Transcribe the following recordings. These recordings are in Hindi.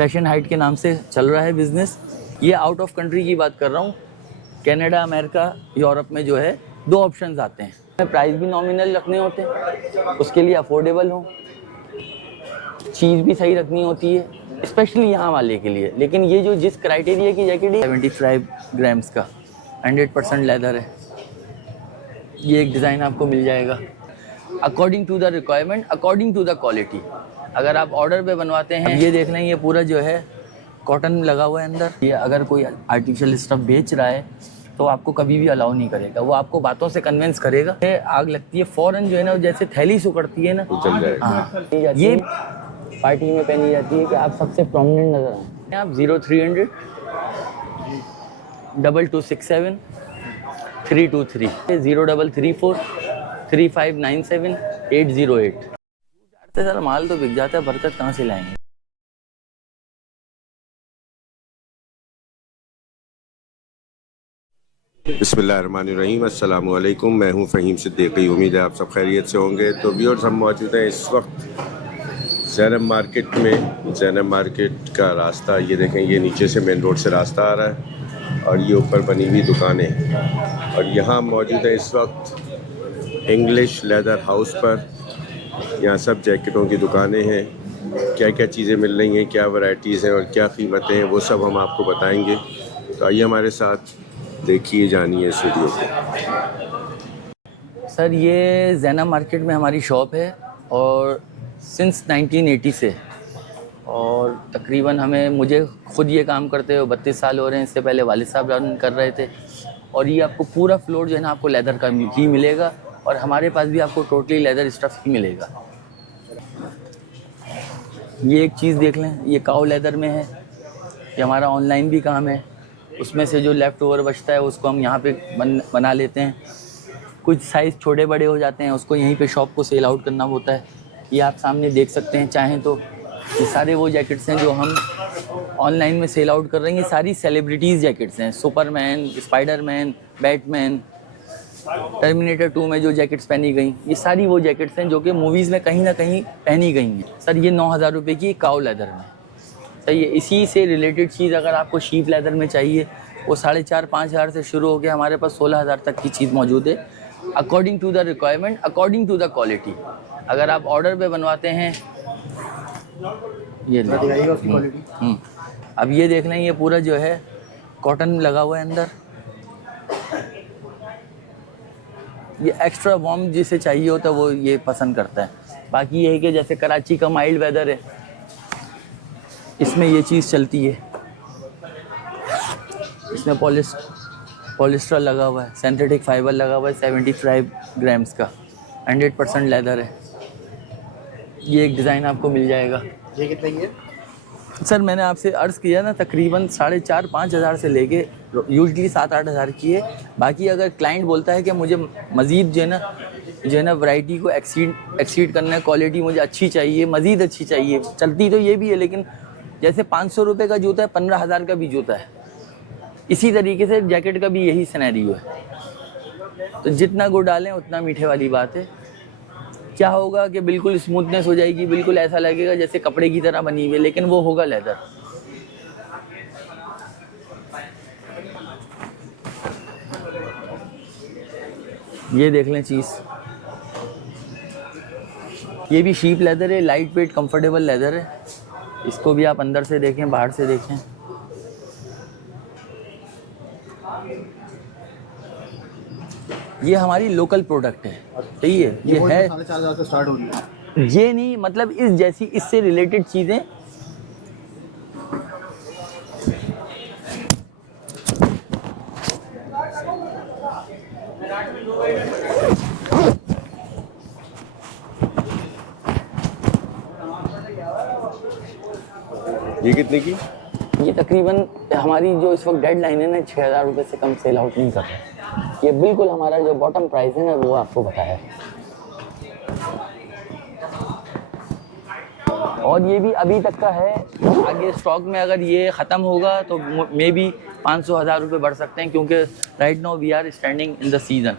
स्लैश एंड हाइट के नाम से चल रहा है बिज़नेस। ये आउट ऑफ कंट्री की बात कर रहा हूँ, कनाडा, अमेरिका, यूरोप में जो है 2 ऑप्शंस आते हैं। प्राइस भी नॉमिनल रखने होते हैं, उसके लिए अफोर्डेबल हो, चीज़ भी सही रखनी होती है, स्पेशली यहाँ वाले के लिए। लेकिन ये जो जिस क्राइटेरिया की जैकेट है 75 ग्राम्स का 100% लेदर है। ये एक डिज़ाइन आपको मिल जाएगा according to the requirement, according to the quality. अगर आप ऑर्डर पे बनवाते हैं, ये देख लें, ये पूरा जो है कॉटन लगा हुआ है अंदर। ये अगर कोई आर्टिफिशियल स्टफ बेच रहा है तो आपको कभी भी अलाउ नहीं करेगा, वो आपको बातों से कन्विंस करेगा। आग लगती है फ़ौरन जो है ना, जैसे थैली सुकड़ती है ना, हाँ, ये पार्टी में पहनी जाती है कि आप सबसे प्रोमिनेंट नजर आए। आप 0300 2267 323 0334 3597 808। सर माल तो बिक जाता है, बरकत कहाँ से लाएंगे। बिस्मिल्लाहिर्रहमानिर्रहीम, अस्सलाम वालेकुम। मैं हूं फ़हीम सिद्दीकी। उम्मीद है आप सब खैरियत से होंगे। तो व्यूअर्स, हम मौजूद हैं इस वक्त ज़ैनब मार्केट में। ज़ैनब मार्केट का रास्ता ये देखें, ये नीचे से मेन रोड से रास्ता आ रहा है और ये ऊपर बनी हुई दुकानें। और यहाँ मौजूद है इस वक्त इंग्लिश लेदर हाउस पर। यहाँ सब जैकेटों की दुकानें हैं। क्या क्या चीज़ें मिल रही हैं, क्या वैरायटीज़ हैं और क्या कीमतें हैं, वो सब हम आपको बताएंगे। तो आइए हमारे साथ देखिए, जानिए इस वीडियो को। सर ये ज़ैनब मार्केट में हमारी शॉप है और सिंस 1980 से, और तकरीबन मुझे खुद ये काम करते हुए 32 साल हो रहे हैं। इससे पहले वालिद साहब रन कर रहे थे। और ये आपको पूरा फ्लोर जो है ना, आपको लेदर का ही मिलेगा और हमारे पास भी आपको टोटली लेदर स्टफ़ ही मिलेगा। ये एक चीज़ देख लें, ये काऊ लेदर में है। ये हमारा ऑनलाइन भी काम है, उसमें से जो लेफ़्ट ओवर बचता है उसको हम यहाँ पे बना लेते हैं। कुछ साइज़ छोटे बड़े हो जाते हैं, उसको यहीं पे शॉप को सेल आउट करना होता है। ये आप सामने देख सकते हैं चाहें तो। ये सारे वो जैकेट्स हैं जो हम ऑनलाइन में सेल आउट कर रहे हैं। ये सारी सेलिब्रिटीज़ जैकेट्स हैं। सुपरमैन, स्पाइडरमैन, बैटमैन, टर्मिनेटर 2 में जो जैकेट्स पहनी गई, ये सारी वो जैकेट्स हैं जो कि मूवीज़ में कहीं ना कहीं पहनी गई हैं। सर ये 9,000 रुपये की काऊ लेदर में। सही है। इसी से रिलेटेड चीज़ अगर आपको शीप लेदर में चाहिए, वो 4,500-5 हज़ार से शुरू हो के हमारे पास 16,000 तक की चीज़ मौजूद है, according to the requirement, according to the quality. अगर आप ऑर्डर पे बनवाते हैं, ये अब ये देख लें, ये पूरा जो है कॉटन लगा हुआ है अंदर। ये एक्स्ट्रा वार्म जिसे चाहिए होता है वो ये पसंद करता है। बाकी ये है कि जैसे कराची का माइल्ड वेदर है, इसमें ये चीज़ चलती है। इसमें पॉलिस्टर लगा हुआ है, सिंथेटिक फाइबर लगा हुआ है, 75 ग्राम्स का 100% लेदर है। ये एक डिज़ाइन आपको मिल जाएगा। ये कितने की है? सर मैंने आपसे अर्ज़ किया ना, तकरीबन 4,500-5 हज़ार से लेके यूजली 7-8 हज़ार की है। बाकी अगर क्लाइंट बोलता है कि मुझे मज़ीद जो है ना वैरायटी को एक्सीड करना है, क्वालिटी मुझे अच्छी चाहिए, मज़ीद अच्छी चाहिए, चलती तो ये भी है। लेकिन जैसे 500 रुपये का जूता है, 15,000 का भी जूता है। इसी तरीके से जैकेट का भी यही सिनेरियो है। तो जितना गुड़ डालें उतना मीठे वाली बात है। क्या होगा कि बिल्कुल स्मूथनेस हो जाएगी, बिल्कुल ऐसा लगेगा जैसे कपड़े की तरह बनी हुई है, लेकिन वो होगा लेदर। ये देख लें चीज़, ये भी शीप लेदर है, लाइट वेट कंफर्टेबल लेदर है। इसको भी आप अंदर से देखें, बाहर से देखें। ये हमारी लोकल प्रोडक्ट है, सही है। ये है 4,500 से स्टार्ट हो रही है। ये नहीं, मतलब इस जैसी इससे रिलेटेड चीज़ें। ये कितने की? ये तकरीबन हमारी जो इस वक्त डेडलाइन है ना, 6,000 रुपये से कम सेल आउट नहीं कर रहे। ये बिल्कुल हमारा जो बॉटम प्राइस है ना, वो आपको बताया है। और ये भी अभी तक का है, आगे स्टॉक में अगर ये ख़त्म होगा तो मे बी 500-1,000 रुपये बढ़ सकते हैं, क्योंकि right now we are standing in the season.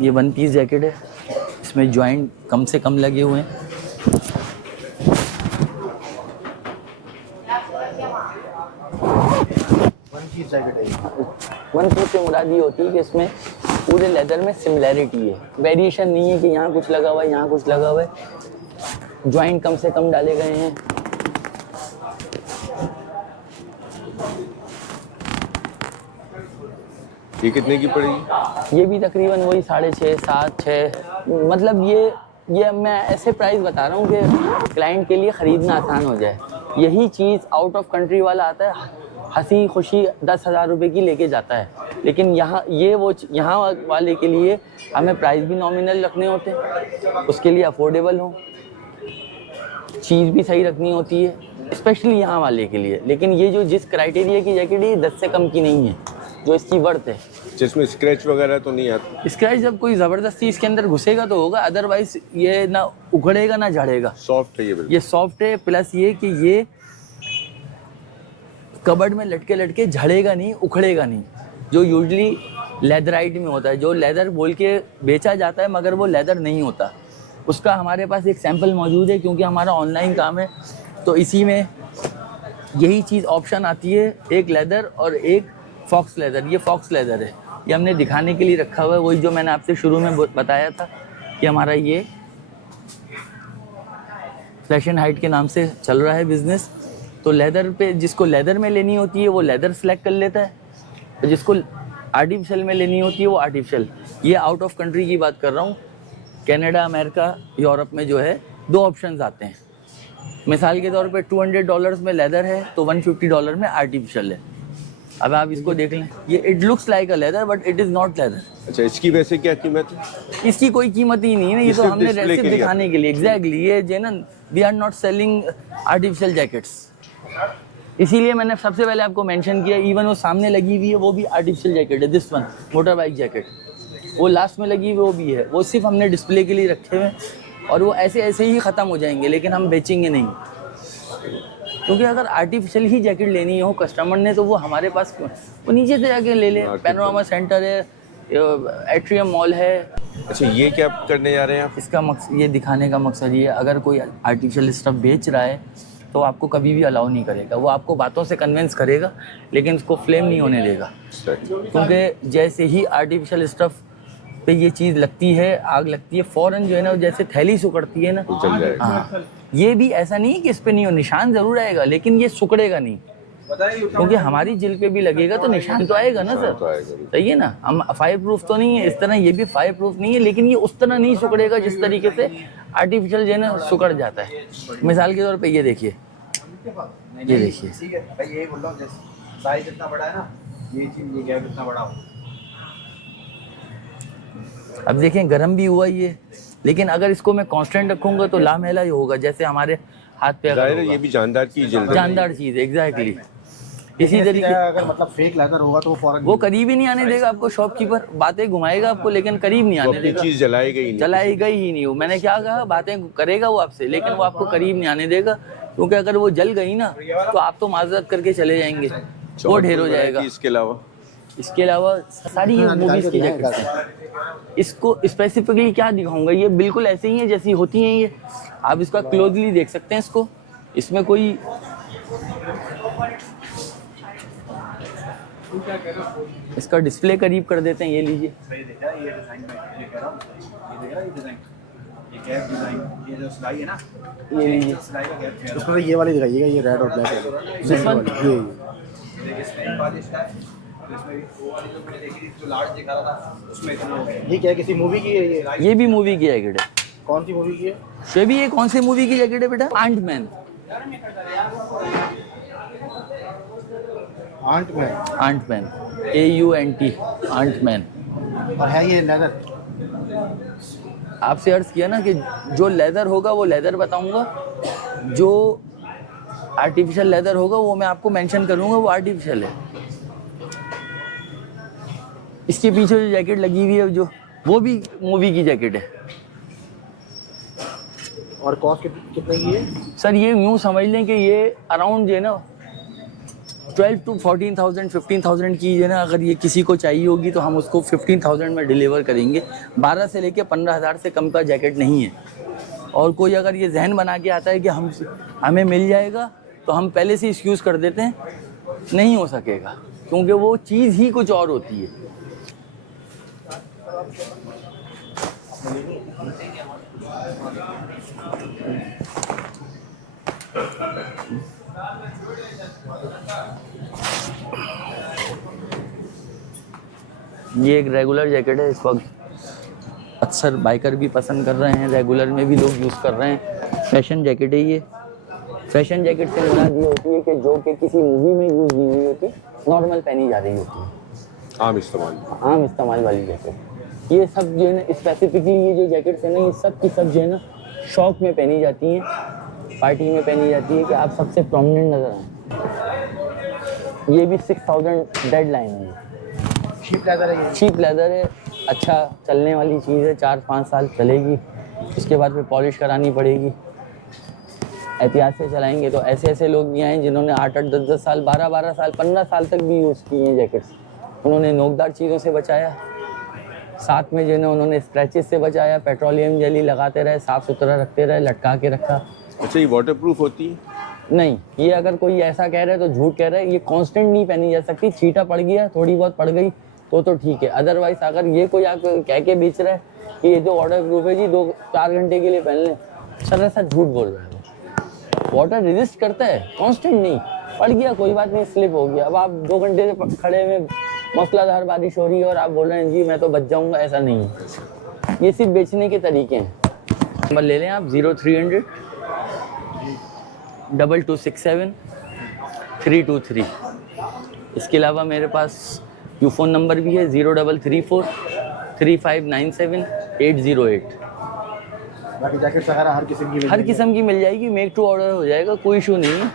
ये 1 पीस जैकेट है, इसमें जॉइंट कम से कम लगे हुए हैं। वन पीस जैकेट है ये। 1 पीस से मुराद ये होती है कि इसमें पूरे लेदर में सिमिलैरिटी है, वेरिएशन नहीं है कि यहाँ कुछ लगा हुआ है यहाँ कुछ लगा हुआ है। जॉइंट कम से कम डाले गए हैं। ये कितने की पड़ेगी? ये भी तकरीबन वही 6.5 7 6, मतलब ये मैं ऐसे प्राइस बता रहा हूँ कि क्लाइंट के लिए ख़रीदना आसान हो जाए। यही चीज़ आउट ऑफ कंट्री वाला आता है, हंसी खुशी 10,000 रुपये की लेके जाता है, लेकिन यहाँ यहाँ वाले के लिए हमें प्राइस भी नॉमिनल रखने होते हैं, उसके लिए अफोर्डेबल हो, चीज़ भी सही रखनी होती है, स्पेशली यहाँ वाले के लिए। लेकिन ये जो जिस क्राइटेरिया की जैकेट है 10 से कम की नहीं है जो इसकी वर्थ है। जिसमें स्क्रैच वगैरह तो नहीं आता? स्क्रैच जब कोई ज़बरदस्ती इसके अंदर घुसेगा तो होगा, अदरवाइज ये ना उखड़ेगा ना झड़ेगा। सॉफ्ट है ये बिल्कुल। ये सॉफ्ट है, प्लस ये कि ये कबर्ड में लटके लटके झड़ेगा नहीं, उखड़ेगा नहीं, जो यूजली लेदराइट में होता है, जो लेदर बोल के बेचा जाता है मगर वो लेदर नहीं होता। उसका हमारे पास एक सैंपल मौजूद है, क्योंकि हमारा ऑनलाइन काम है तो इसी में यही चीज़ ऑप्शन आती है, एक लेदर और एक फॉक्स लेदर। ये फॉक्स लेदर है, ये हमने दिखाने के लिए रखा हुआ है, वही जो मैंने आपसे शुरू में बताया था कि हमारा ये फ्लैश एंड हाइट के नाम से चल रहा है बिज़नेस। तो लेदर पे जिसको लेदर में लेनी होती है वो लेदर सेलेक्ट कर लेता है, और जिसको आर्टिफिशियल में लेनी होती है वो आर्टिफिशियल। ये आउट ऑफ कंट्री की बात कर रहा हूँ, कनाडा, अमेरिका, यूरोप में जो है 2 ऑप्शंस आते हैं। मिसाल के तौर पे $200 में लेदर है तो $150 में आर्टिफिशियल है। अब आप इसको देख लें, ये it looks like a leather but it is not leather. अच्छा, इसकी वैसे क्या कीमत है? इसकी कोई कीमत ही नहीं है ना, ये तो सिर्फ हमने display रेसिप के लिए दिखाने के लिए। एग्जैक्टली, ये जो है ना, we are not selling artificial jackets, इसीलिए मैंने सबसे पहले आपको मेंशन किया। इवन वो सामने लगी हुई है वो भी आर्टिफिशियल जैकेट है, this one motor bike jacket, वो लास्ट में लगी हुई वो भी है, वो सिर्फ हमने डिस्प्ले के लिए रखे हुए हैं और वो ऐसे ऐसे ही ख़त्म हो जाएंगे, लेकिन हम बेचेंगे नहीं। क्योंकि अगर आर्टिफिशियल ही जैकेट लेनी हो कस्टमर ने तो वो हमारे पास क्यों, वो नीचे से जाके ले ले। पैनोरामा सेंटर है, एट्रियम मॉल है। अच्छा, ये क्या करने जा रहे हैं आप? इसका मकसद, ये दिखाने का मकसद ये है, अगर कोई आर्टिफिशियल स्टफ बेच रहा है तो आपको कभी भी अलाउ नहीं करेगा। वो आपको बातों से कन्विंस करेगा लेकिन उसको फ्लेम नहीं होने देगा, क्योंकि जैसे ही आर्टिफिशियल स्टफ पे ये चीज़ लगती है, आग लगती है, फ़ौरन जो है ना, जैसे थैली सुकड़ती है ना, चल जाएगा। हाँ, ये भी ऐसा नहीं है कि इस पे नहीं हो, निशान ज़रूर आएगा लेकिन ये सुकड़ेगा नहीं, क्योंकि हमारी जिल पे भी लगेगा तो निशान तो आएगा ना सर, सही है ना। हम फायर प्रूफ तो नहीं है, इस तरह ये भी फायर प्रूफ नहीं है, लेकिन ये उस तरह नहीं सुकड़ेगा जिस तरीके से आर्टिफिशियल जो है ना सुकड़ जाता है। मिसाल के तौर पे ये देखिए, ये देखिए, ठीक है भाई, यही बोल रहा हूँ, जैसे साइज इतना बड़ा है ना, ये चीज ये गैप इतना बड़ा हो। अब देखें गर्म भी हुआ ये, लेकिन अगर इसको मैं कांस्टेंट रखूंगा तो लामेला ही होगा, जैसे हमारे हाथ पे अगर ये भी जानदार की जल्द जानदार चीज़ है। एग्जैक्टली इसी तरीके, अगर मतलब फेक लेदर होगा तो वो फौरन वो करीब ही नहीं आने देगा आपको, शॉपकीपर बातें घुमाएगा आपको लेकिन करीब नहीं आने देगा। चीज जलाएगा ही नहीं, जलाएगा ही नहीं। वो मैंने क्या कहा, बातें करेगा वो आपसे लेकिन वो आपको करीब नहीं आने देगा, क्योंकि अगर वो जल गई ना तो आप तो माजरत करके चले जाएंगे, वो ढेर हो जाएगा। इसके अलावा सारी ये मूवीज की जैकेट्स हैं। इसको स्पेसिफिकली क्या दिखाऊंगा, ये बिल्कुल ऐसे ही है जैसी होती हैं ये, आप इसका क्लोजली देख सकते हैं इसको, इसमें कोई इसका डिस्प्ले करीब कर देते हैं, ये लीजिए। ये डिजाइन में ये कह रहा हूँ, ये देख रहा है, ये डिजाइन, ये गैप डिजाइन, ये जो सिलाई है ना, ये लीजिए, सिलाई का गैप। उसमें ये वाली दिखाइएगा, ये रेड और ब्लैक है, दिस वन, ये देखिए स्प्रिंग वाली स्टाइल, इसमें वो वाली जो मैंने देखी जो लार्ज दिखा रहा था उसमें इतना हो गया। ये क्या किसी मूवी की है? ये भी मूवी की जैकेट है। कौन सी मूवी की है? ये भी ये कौन सी मूवी की जैकेट है बेटा? आंटमैन। Ant-Man, AUNT, Ant-Man. और है ये लेदर? आपसे अर्ज किया ना कि जो लेदर होगा वो लेदर बताऊंगा, जो आर्टिफिशियल लेदर होगा वो मैं आपको मेंशन करूंगा वो आर्टिफिशियल है। इसके पीछे जो जैकेट लगी हुई है जो, वो भी मूवी की जैकेट है। और कॉस्ट कितने की है? सर ये यूँ समझ लें कि ये अराउंड जो है ना 12 to 14,000 15,000 की है ना, अगर ये किसी को चाहिए होगी तो हम उसको 15,000 में डिलीवर करेंगे। 12 से लेके 15,000 से कम का जैकेट नहीं है। और कोई अगर ये जहन बना के आता है कि हमें मिल जाएगा, तो हम पहले से एक्सक्यूज़ कर देते हैं, नहीं हो सकेगा, क्योंकि वो चीज़ ही कुछ और होती है। ये एक रेगुलर जैकेट है, इस वक्त अक्सर बाइकर भी पसंद कर रहे हैं, रेगुलर में भी लोग यूज़ कर रहे हैं। फैशन जैकेट है ये। फैशन जैकेट से मुराद ये होती है कि जो कि किसी मूवी में यूज़ नहीं हुई होती, नॉर्मल पहनी जा रही होती है, आम इस्तेमाल वाली जैकेट। ये सब जो है ना, स्पेसिफिकली ये जो जैकेट्स है ना, ये सब की सब जो है ना शौक में पहनी जाती हैं, पार्टी में पहनी जाती है कि आप सबसे प्रोमिनेंट नज़र आए। ये भी 6,000 डेड लाइन है। चीप लेदर है ये। चीप लेदर है, अच्छा चलने वाली चीज़ है, 4-5 साल चलेगी, उसके बाद फिर पॉलिश करानी पड़ेगी। एहतियात से चलाएंगे। तो ऐसे ऐसे लोग भी आए जिन्होंने 8-8, 10-10 साल, 12-12 साल, 15 साल तक भी यूज़ किए हैं जैकेट्स। उन्होंने नोकदार चीज़ों से बचाया, साथ में जो है ना उन्होंने स्क्रैचेस से बचाया, पेट्रोलियम जेली लगाते रहे, साफ़ सुथरा रखते रहे, लटका के रखा। अच्छा, ये वाटर प्रूफ होती है? नहीं, ये अगर कोई ऐसा कह रहा है तो झूठ कह रहा है। ये कांस्टेंट नहीं पहनी जा सकती, छींटा पड़ गया, थोड़ी बहुत पड़ गई तो ठीक है। अदरवाइज अगर ये कोई आप कह के बेच रहा है कि ये जो वाटर प्रूफ है जी 2-4 घंटे के लिए पहन लें, सरासर झूठ बोल रहा है। वाटर रेजिस्ट करता है, कांस्टेंट नहीं। पड़ गया कोई बात नहीं, स्लिप हो गया। अब आप 2 घंटे से खड़े में मूसलाधार बारिश हो रही है और आप बोल रहे हैं जी मैं तो बच जाऊंगा, ऐसा नहीं है। ये सिर्फ बेचने के तरीके हैं। नंबर ले लें आप 0300 2267 323। इसके अलावा मेरे पास यूफोन नंबर भी है 0334 3597 808। बाकी जैकेट वगैरह हर किस्म की मिल जाएगी, मेक टू ऑर्डर हो जाएगा, कोई इशू नहीं है।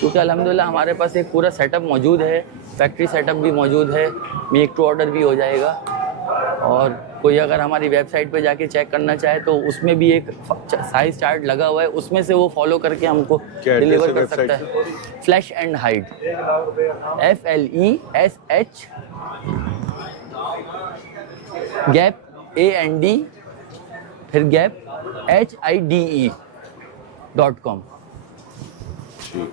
क्योंकि अल्हम्दुलिल्लाह हमारे पास एक पूरा सेटअप मौजूद है, फैक्ट्री सेटअप भी मौजूद है, मेक टू ऑर्डर भी हो जाएगा। और कोई अगर हमारी वेबसाइट पे जाके चेक करना चाहे तो उसमें भी एक साइज चार्ट लगा हुआ है, उसमें से वो फॉलो करके हमको डिलीवर कर सकता है। Flash and hide, FLESH gap AND फिर गैप HIDE.com। ठीक।